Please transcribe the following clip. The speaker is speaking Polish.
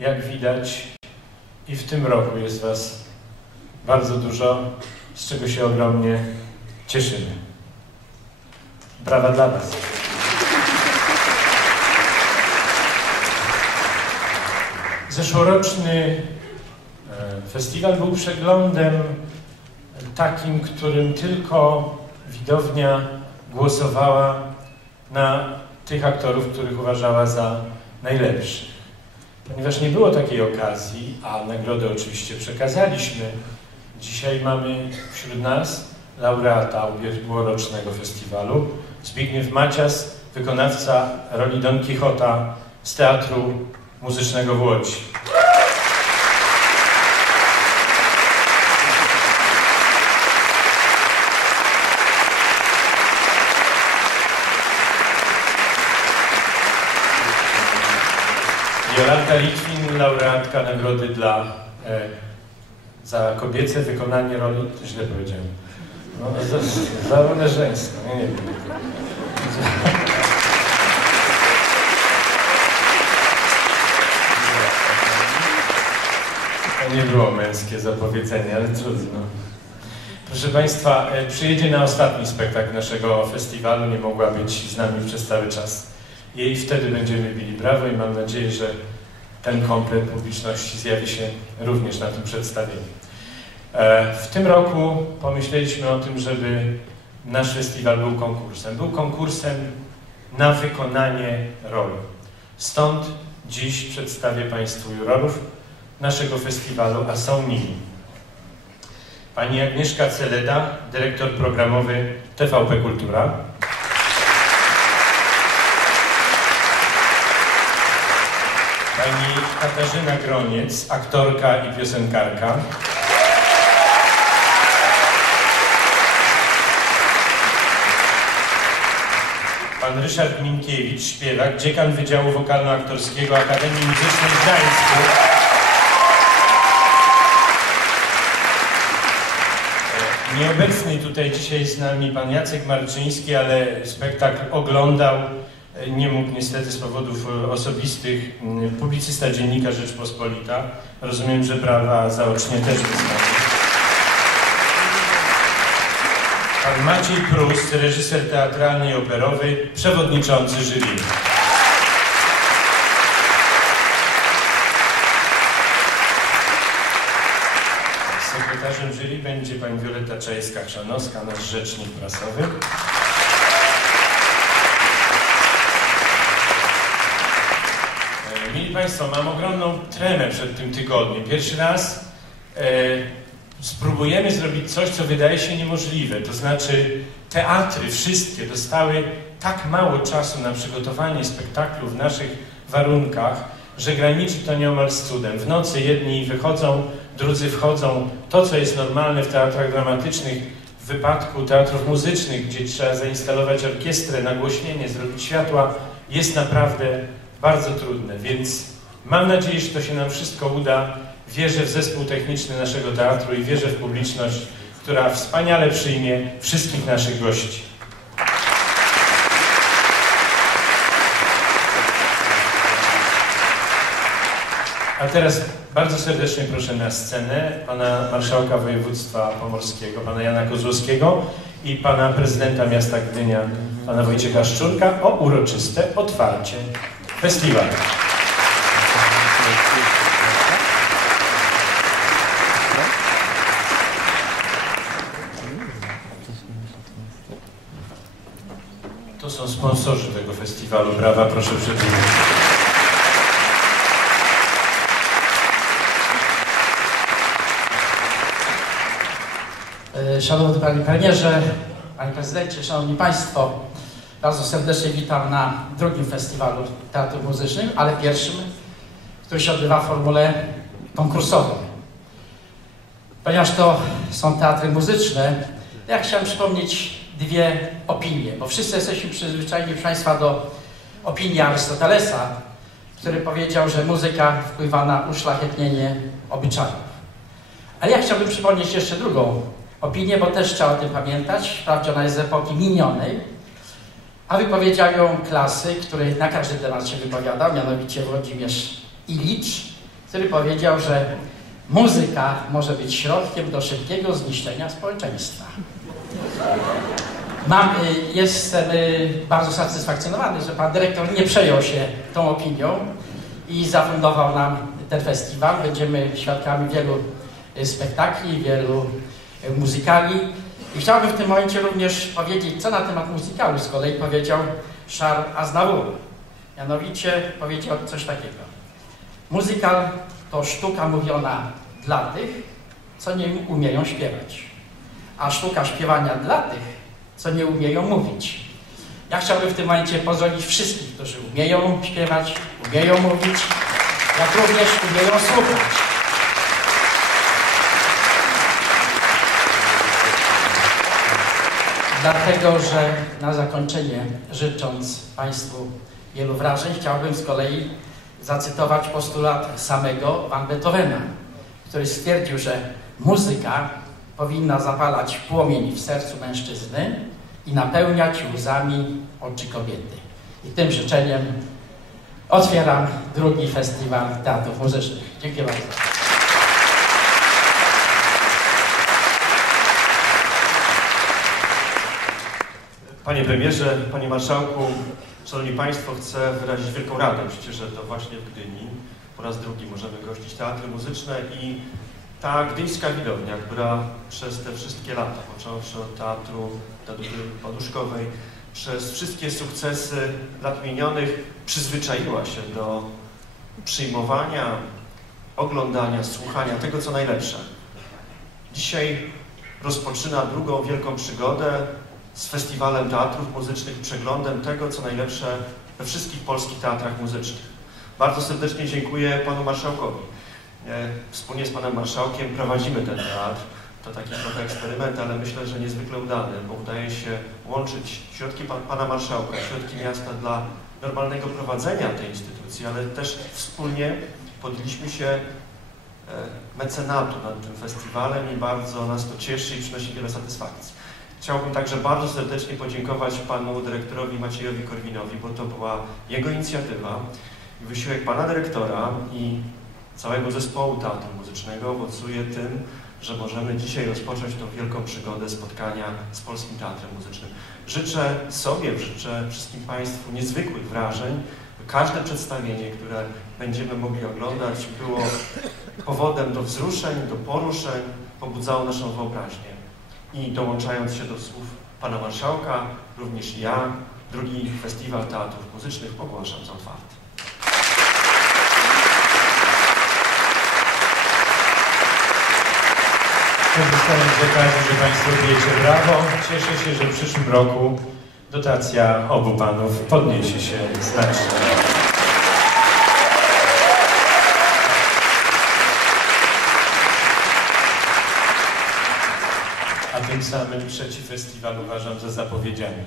jak widać i w tym roku jest Was bardzo dużo, z czego się ogromnie cieszymy. Brawa dla Was. Zeszłoroczny e, festiwal był przeglądem takim, którym tylko widownia głosowała na tych aktorów, których uważała za najlepszych. Ponieważ nie było takiej okazji, a nagrodę oczywiście przekazaliśmy, dzisiaj mamy wśród nas laureata ubiegłorocznego festiwalu, Zbigniew Macias, wykonawca roli Don Quixota z Teatru Muzycznego w Łodzi. Jolanta Litwin, laureatka nagrody dla, e, za kobiece wykonanie roli, źle powiedziałem, no, za, za rolę żeńską, nie, nie wiem. To nie było męskie zapowiedzenie, ale trudno. Proszę Państwa, e, przyjedzie na ostatni spektakl naszego festiwalu, nie mogła być z nami przez cały czas. Jej wtedy będziemy bili brawo i mam nadzieję, że ten komplet publiczności zjawi się również na tym przedstawieniu. E, w tym roku pomyśleliśmy o tym, żeby nasz festiwal był konkursem. Był konkursem na wykonanie roli. Stąd dziś przedstawię Państwu jurorów naszego festiwalu, a są nimi pani Agnieszka Celeda, dyrektor programowy TVP Kultura, pani Katarzyna Groniec, aktorka i piosenkarka, pan Ryszard Minkiewicz, śpiewak, dziekan Wydziału Wokalno-Aktorskiego Akademii Muzycznej w Gdańsku. Nieobecny tutaj dzisiaj z nami pan Jacek Marczyński, ale spektakl oglądał. Nie mógł niestety z powodów e, osobistych. Mm, Publicysta Dziennika Rzeczpospolita. Rozumiem, że brawa zaocznie też wystąpił. Pan Maciej Prus, reżyser teatralny i operowy, przewodniczący jury. Sekretarzem jury będzie pani Wioleta Czajewska-Chrzanowska, nasz rzecznik prasowy. E, Mili Państwo, mam ogromną tremę przed tym tygodniem. Pierwszy raz e, spróbujemy zrobić coś, co wydaje się niemożliwe. To znaczy, teatry wszystkie dostały tak mało czasu na przygotowanie spektaklu w naszych warunkach, że graniczy to nieomal z cudem. W nocy jedni wychodzą, drudzy wchodzą. To, co jest normalne w teatrach dramatycznych, w wypadku teatrów muzycznych, gdzie trzeba zainstalować orkiestrę, nagłośnienie, zrobić światła, jest naprawdę bardzo trudne. Więc mam nadzieję, że to się nam wszystko uda. Wierzę w zespół techniczny naszego teatru i wierzę w publiczność, która wspaniale przyjmie wszystkich naszych gości. A teraz bardzo serdecznie proszę na scenę pana marszałka województwa pomorskiego, pana Jana Kozłowskiego i pana prezydenta miasta Gdynia, pana Wojciecha Szczurka o uroczyste otwarcie festiwalu. To są sponsorzy tego festiwalu. Brawa, proszę przybyć. E, Szanowny Panie Premierze, Panie Prezydencie, Szanowni Państwo, bardzo serdecznie witam na drugim festiwalu teatru muzycznym, ale pierwszym, który się odbywa w formule konkursowej. Ponieważ to są teatry muzyczne, ja chciałem przypomnieć dwie opinie, bo wszyscy jesteśmy przyzwyczajeni, proszę Państwa, do opinii Arystotelesa, który powiedział, że muzyka wpływa na uszlachetnienie obyczajów. Ale ja chciałbym przypomnieć jeszcze drugą opinię, bo też trzeba o tym pamiętać. Wprawdzie ona jest z epoki minionej, a wypowiedział ją klasyk, który na każdy temat się wypowiadał, mianowicie Włodzimierz Ilicz, który powiedział, że muzyka może być środkiem do szybkiego zniszczenia społeczeństwa. Mam, y, jestem y, bardzo satysfakcjonowany, że pan dyrektor nie przejął się tą opinią i zafundował nam ten festiwal. Będziemy świadkami wielu y, spektakli, wielu muzykali. I chciałbym w tym momencie również powiedzieć, co na temat muzykalu z kolei powiedział Charles Aznavour. Mianowicie powiedział coś takiego. Muzykal to sztuka mówiona dla tych, co nie umieją śpiewać, a sztuka śpiewania dla tych, co nie umieją mówić. Ja chciałbym w tym momencie pozdrowić wszystkich, którzy umieją śpiewać, umieją mówić, jak również umieją słuchać. Dlatego, że na zakończenie, życząc Państwu wielu wrażeń, chciałbym z kolei zacytować postulat samego Van Beethovena, który stwierdził, że muzyka powinna zapalać płomień w sercu mężczyzny i napełniać łzami oczy kobiety. I tym życzeniem otwieram drugi festiwal teatrów muzycznych. Dziękuję bardzo. Panie premierze, panie marszałku, szanowni państwo, chcę wyrazić wielką radość, że to właśnie w Gdyni po raz drugi możemy gościć teatry muzyczne i ta gdyńska widownia, która przez te wszystkie lata, począwszy od teatru Dadury Paduszkowej, przez wszystkie sukcesy lat minionych przyzwyczaiła się do przyjmowania, oglądania, słuchania tego, co najlepsze. Dzisiaj rozpoczyna drugą wielką przygodę z Festiwalem Teatrów Muzycznych, przeglądem tego, co najlepsze we wszystkich polskich teatrach muzycznych. Bardzo serdecznie dziękuję Panu Marszałkowi. E, wspólnie z Panem Marszałkiem prowadzimy ten teatr. To taki trochę eksperyment, ale myślę, że niezwykle udany, bo udaje się łączyć środki pan, Pana Marszałka, środki miasta dla normalnego prowadzenia tej instytucji, ale też wspólnie podjęliśmy się e, mecenatu nad tym festiwalem i bardzo nas to cieszy i przynosi wiele satysfakcji. Chciałbym także bardzo serdecznie podziękować panu dyrektorowi Maciejowi Korwinowi, bo to była jego inicjatywa wysiłek pana dyrektora i całego zespołu Teatru Muzycznego owocuje tym, że możemy dzisiaj rozpocząć tą wielką przygodę spotkania z Polskim Teatrem Muzycznym. Życzę sobie, życzę wszystkim Państwu niezwykłych wrażeń. Każde przedstawienie, które będziemy mogli oglądać, było powodem do wzruszeń, do poruszeń, pobudzało naszą wyobraźnię. I dołączając się do słów Pana Marszałka, również ja drugi Festiwal Teatrów Muzycznych ogłaszam za otwarty. Korzystając z okazji, że Państwo bijecie brawo, cieszę się, że w przyszłym roku dotacja obu Panów podniesie się znacznie. Tym samym trzeci festiwal uważam za zapowiedziany.